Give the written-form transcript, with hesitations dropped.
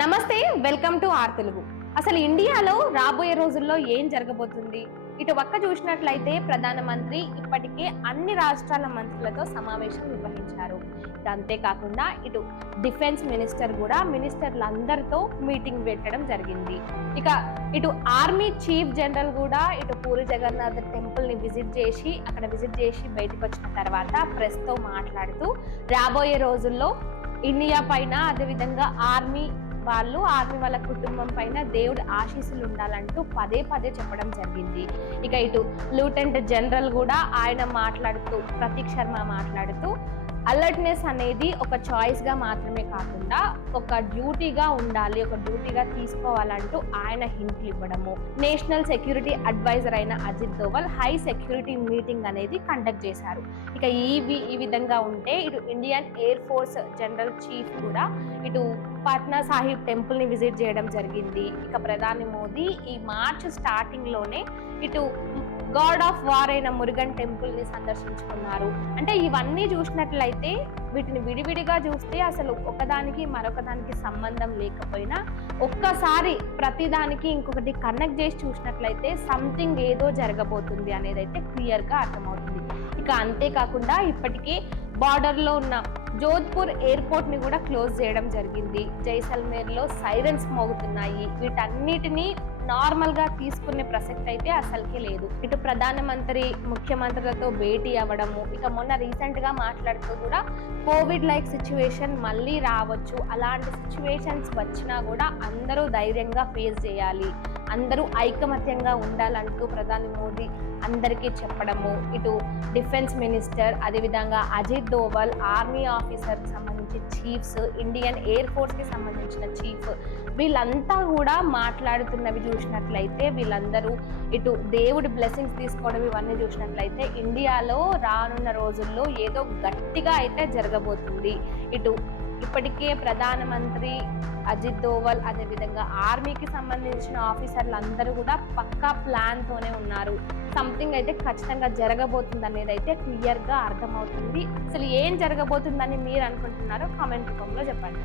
నమస్తే, welcome to are Telugu. అసలు ఇండియాలో రాబోయే రోజుల్లో ఏం జరగబోతుంది? ఇటు పక్క చూసినట్లయితే ప్రధానమంత్రి ఇప్పటికే అన్ని రాష్ట్రాల మంత్రులతో సమావేశం నిర్వహించారు. అంతేకాకుండా ఇటు డిఫెన్స్ మినిస్టర్ కూడా మినిస్టర్లందరితో మీటింగ్ పెట్టడం జరిగింది. ఇటు ఆర్మీ చీఫ్ జనరల్ కూడా ఇటు పూరి జగన్నాథ్ టెంపుల్ ని విజిట్ చేసి బయటకు వచ్చిన తర్వాత ప్రెస్ తో మాట్లాడుతూ రాబోయే రోజుల్లో ఇండియా పైన, అదేవిధంగా ఆర్మీ వాళ్ళ కుటుంబం పైన దేవుడి ఆశీస్సులు ఉండాలంటూ పదే చెప్పడం జరిగింది. ఇటు లూటెంట్ జనరల్ కూడా ఆయన మాట్లాడుతూ, ప్రతీక్ శర్మ మాట్లాడుతూ అలర్ట్నెస్ అనేది ఒక చాయిస్ గా మాత్రమే కాకుండా ఒక డ్యూటీగా ఉండాలి, ఒక డ్యూటీగా తీసుకోవాలంటూ ఆయన హింట్లు ఇవ్వడము. నేషనల్ సెక్యూరిటీ అడ్వైజర్ అయిన Ajit Doval high security meeting అనేది కండక్ట్ చేశారు. ఈ విధంగా ఉంటే ఇటు Indian Air Force General Chief కూడా ఇటు పాట్నా సాహిబ్ టెంపుల్ ని విజిట్ చేయడం జరిగింది. ప్రధాని మోదీ ఈ మార్చ్ స్టార్టింగ్ లోనే ఇటు గాడ్ ఆఫ్ వార్ అయిన మురుగన్ టెంపుల్ ని సందర్శించుకున్నారు. అంటే ఇవన్నీ చూసినట్లయితే వీటిని విడివిడిగా చూస్తే అసలు ఒకదానికి మరొకదానికి సంబంధం లేకపోయినా ఒక్కసారి ప్రతిదానికి ఇంకొకటి కనెక్ట్ చేసి చూసినట్లయితే సంథింగ్ ఏదో జరగబోతుంది అనేది అయితే క్లియర్ గా అర్థమవుతుంది. అంతేకాకుండా ఇప్పటికే బార్డర్ లో ఉన్న జోధ్పూర్ ఎయిర్పోర్ట్ ని కూడా క్లోజ్ చేయడం జరిగింది. జైసల్మేర్ లో సైరన్స్ మోగుతున్నాయి. వీటన్నిటిని నార్మల్ గా తీసుకునే ప్రసక్తి అయితే అసలుకే లేదు. ఇటు ప్రధానమంత్రి ముఖ్యమంత్రులతో భేటీ అవ్వడము, మొన్న రీసెంట్ గా మాట్లాడుతూ కూడా కోవిడ్ లైక్ సిచ్యువేషన్ మళ్ళీ రావచ్చు, అలాంటి సిచ్యువేషన్స్ వచ్చినా కూడా అందరూ ధైర్యంగా ఫేస్ చేయాలి, అందరూ ఐకమత్యంగా ఉండాలంటూ ప్రధాని మోదీ అందరికీ చెప్పడము. ఇటు డిఫెన్స్ మినిస్టర్, అదేవిధంగా అజిత్ దోవల్, ఆర్మీ ఆఫీసర్ కి సంబంధించి చీఫ్స్, ఇండియన్ ఎయిర్ ఫోర్స్ కి సంబంధించిన చీఫ్, వీళ్ళంతా కూడా మాట్లాడుతున్నవి చూసినట్లయితే వీళ్ళందరూ ఇటు దేవుడి బ్లెస్సింగ్స్ తీసుకోవడం ఇవన్నీ చూసినట్లయితే ఇండియాలో రానున్న రోజుల్లో ఏదో గట్టిగా అయితే జరగబోతుంది. ఇప్పటికే ప్రధానమంత్రి అజిత్ దోవల్, అదేవిధంగా ఆర్మీకి సంబంధించిన ఆఫీసర్లు అందరూ కూడా పక్కా ప్లాన్ తోనే ఉన్నారు. సంథింగ్ అయితే ఖచ్చితంగా జరగబోతుంది అనేది అయితే క్లియర్ గా అర్థమవుతుంది. అసలు ఏం జరగబోతుందని మీరు అనుకుంటున్నారో కామెంట్ రూపంలో చెప్పండి.